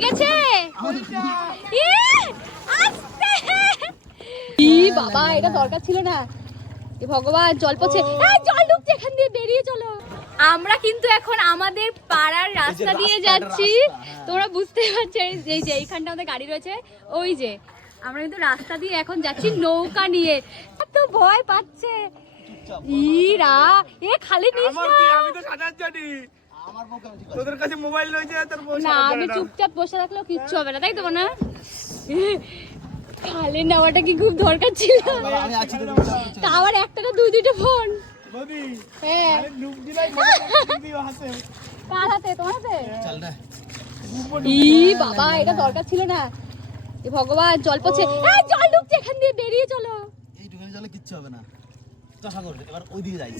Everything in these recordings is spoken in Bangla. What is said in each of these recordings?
লেগেছে বাবা, এটা দরকার ছিল না। এ ভগবান, জল পড়ছে, জল ঢুকছে এখান দিয়ে, বেরিয়ে চলো। আমরা কিন্তু এখন আমাদের পাড়ার রাস্তা দিয়ে যাচ্ছি, তোমরা বুঝতে পারছো। এই যে এইখানটা আমাদের গাড়ি রয়েছে, ওই যে আমরা কিন্তু রাস্তা দিয়ে এখন যাচ্ছি নৌকা নিয়ে। এত ভয় পাচ্ছে ইরা, এ খালি নিস না। আমি তো সাঁতার জানি, তোদের কাছে মোবাইল রয়েছে, তোর না আমি চুপচাপ বসে থাকলেও কিচ্ছু হবে না, তাই তো না? খালি নেওয়াটা কি খুব দরকার ছিল? তা আবার একটা না দুইটা ফোন। হ্যাঁ, কার হাতে? তোমার হাতে? বাবা, এটা দরকার ছিল না। এ ভগবান, জল পড়ছে, জল ঢুকছে এখান দিয়ে, বেরিয়ে চলো। এইটুখানি জলে কিচ্ছু হবে না, এবার ওই দিকে যাই।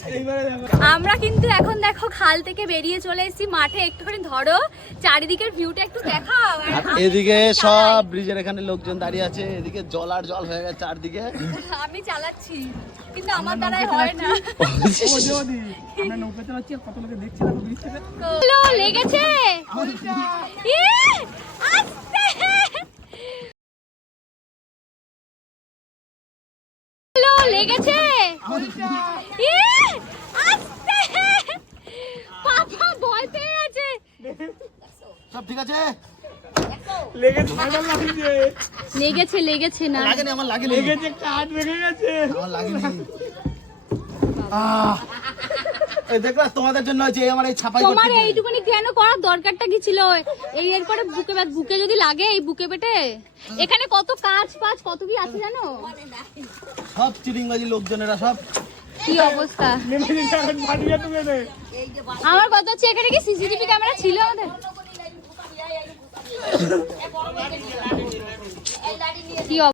আমরা কিন্তু এখন দেখো খাল থেকে বেরিয়ে চলে এসেছি মাঠে। একটুখানি ধরো, চারিদিকের ভিউটা একটু দেখাও। এদিকে সব ব্রিজের এখানে লোকজন দাঁড়িয়ে আছে, এদিকে জল আর জল হয়ে গেছে চারদিকে। আমি চালাচ্ছি কিন্তু আমার দ্বারাই হয় না। আমরা নৌকা চালাচ্ছি, কত লোকে দেখছে না ব্রিজ থেকে। লেগেছে লেগেছে পাপা ভয় পেয়ে আছে। সব ঠিক আছে? লেগেছে না, লাগেনি, আমার লাগেনি। লেগেছে, কাঠ ভেঙে গেছে। আমার লাগেনি। এই দেখলা, তোমাদের জন্য হয়েছে, আমার এই ছাপাই করতে। তোমার এইটুকুনি কেন করার দরকারটা কি ছিল? এই এরপরে বুকে যদি লাগে, এই বুকে পেটে এখানে কত কাজ পাঁচ কত কি আছে জানো? সব চিটিংবাজি লোকজনেরা সব। কি অবস্থা? নেমে যেতে এখন মাটিয়া তুমি নে। আমার কথা হচ্ছে, এখানে কি সিসিটিভি ক্যামেরা ছিল আমাদের?